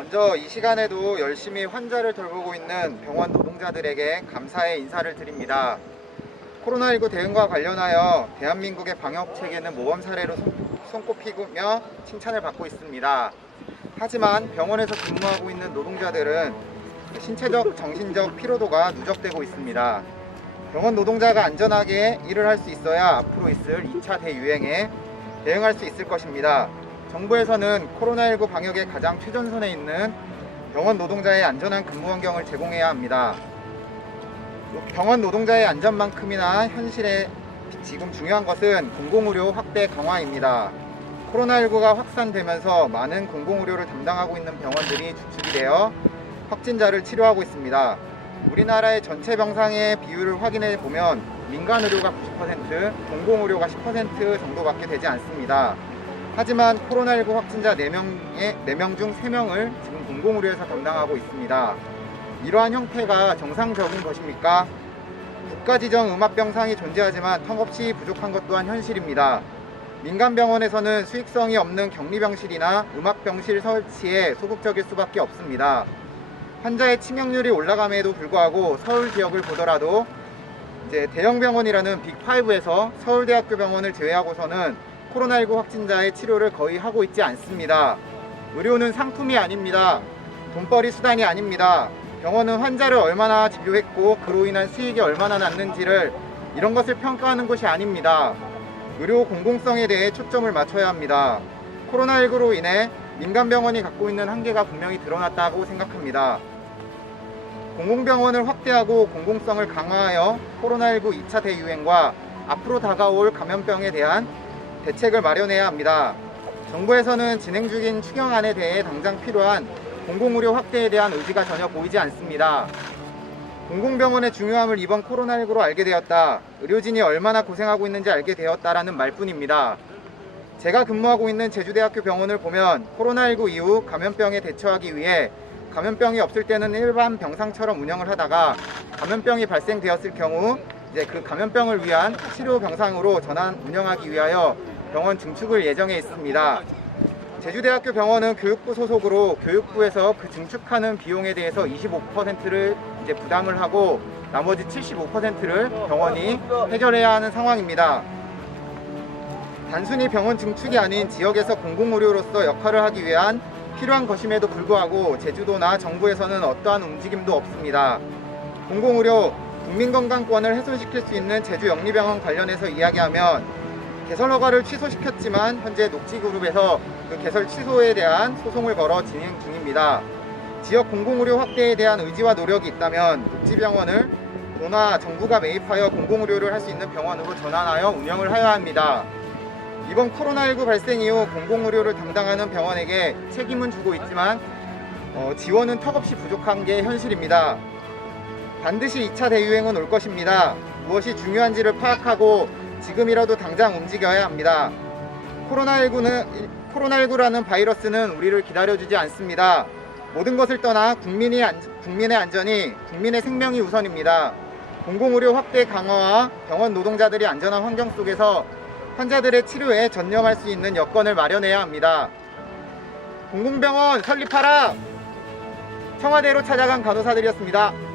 먼저 이 시간에도 열심히 환자를 돌보고 있는 병원 노동자들에게 감사의 인사를 드립니다. 코로나19 대응과 관련하여 대한민국의 방역 체계는 모범 사례로 손꼽히며 칭찬을 받고 있습니다. 하지만 병원에서 근무하고 있는 노동자들은 신체적, 정신적 피로도가 누적되고 있습니다. 병원 노동자가 안전하게 일을 할 수 있어야 앞으로 있을 2차 대유행에 대응할 수 있을 것입니다. 정부에서는 코로나19 방역의 가장 최전선에 있는 병원 노동자의 안전한 근무 환경을 제공해야 합니다. 병원 노동자의 안전만큼이나 현실에 지금 중요한 것은 공공의료 확대 강화입니다. 코로나19가 확산되면서 많은 공공의료를 담당하고 있는 병원들이 주축이 되어 확진자를 치료하고 있습니다. 우리나라의 전체 병상의 비율을 확인해 보면 민간 의료가 90%, 공공의료가 10% 정도밖에 되지 않습니다. 하지만 코로나19 확진자 4명 중 3명을 지금 공공의료에서 담당하고 있습니다. 이러한 형태가 정상적인 것입니까? 국가지정 음압병상이 존재하지만 턱없이 부족한 것 또한 현실입니다. 민간병원에서는 수익성이 없는 격리병실이나 음압병실 설치에 소극적일 수밖에 없습니다. 환자의 치명률이 올라감에도 불구하고 서울 지역을 보더라도 이제 대형병원이라는 빅5에서 서울대학교 병원을 제외하고서는 코로나19 확진자의 치료를 거의 하고 있지 않습니다. 의료는 상품이 아닙니다. 돈벌이 수단이 아닙니다. 병원은 환자를 얼마나 진료했고 그로 인한 수익이 얼마나 났는지를 이런 것을 평가하는 곳이 아닙니다. 의료 공공성에 대해 초점을 맞춰야 합니다. 코로나19로 인해 민간병원이 갖고 있는 한계가 분명히 드러났다고 생각합니다. 공공병원을 확대하고 공공성을 강화하여 코로나19 2차 대유행과 앞으로 다가올 감염병에 대한 대책을 마련해야 합니다. 정부에서는 진행 중인 추경안에 대해 당장 필요한 공공의료 확대에 대한 의지가 전혀 보이지 않습니다. 공공병원의 중요함을 이번 코로나19로 알게 되었다. 의료진이 얼마나 고생하고 있는지 알게 되었다라는 말뿐입니다. 제가 근무하고 있는 제주대학교 병원을 보면 코로나19 이후 감염병에 대처하기 위해 감염병이 없을 때는 일반 병상처럼 운영을 하다가 감염병이 발생되었을 경우 이제 그 감염병을 위한 치료 병상으로 전환 운영하기 위하여 병원 증축을 예정해 있습니다. 제주대학교 병원은 교육부 소속으로 교육부에서 그 증축하는 비용에 대해서 25%를 이제 부담을 하고 나머지 75%를 병원이 해결해야 하는 상황입니다. 단순히 병원 증축이 아닌 지역에서 공공의료로서 역할을 하기 위한 필요한 것임에도 불구하고 제주도나 정부에서는 어떠한 움직임도 없습니다. 공공의료, 국민건강권을 훼손시킬 수 있는 제주영리병원 관련해서 이야기하면 개설 허가를 취소시켰지만 현재 녹지그룹에서 그 개설 취소에 대한 소송을 걸어 진행 중입니다. 지역 공공의료 확대에 대한 의지와 노력이 있다면 녹지병원을 도나 정부가 매입하여 공공의료를 할 수 있는 병원으로 전환하여 운영을 해야 합니다. 이번 코로나19 발생 이후 공공의료를 담당하는 병원에게 책임은 주고 있지만 지원은 턱없이 부족한 게 현실입니다. 반드시 2차 대유행은 올 것입니다. 무엇이 중요한지를 파악하고 지금이라도 당장 움직여야 합니다. 코로나19라는 바이러스는 우리를 기다려주지 않습니다. 모든 것을 떠나 국민의 안전이 국민의 생명이 우선입니다. 공공의료 확대 강화와 병원 노동자들이 안전한 환경 속에서 환자들의 치료에 전념할 수 있는 여건을 마련해야 합니다. 공공병원 설립하라! 청와대로 찾아간 간호사들이었습니다.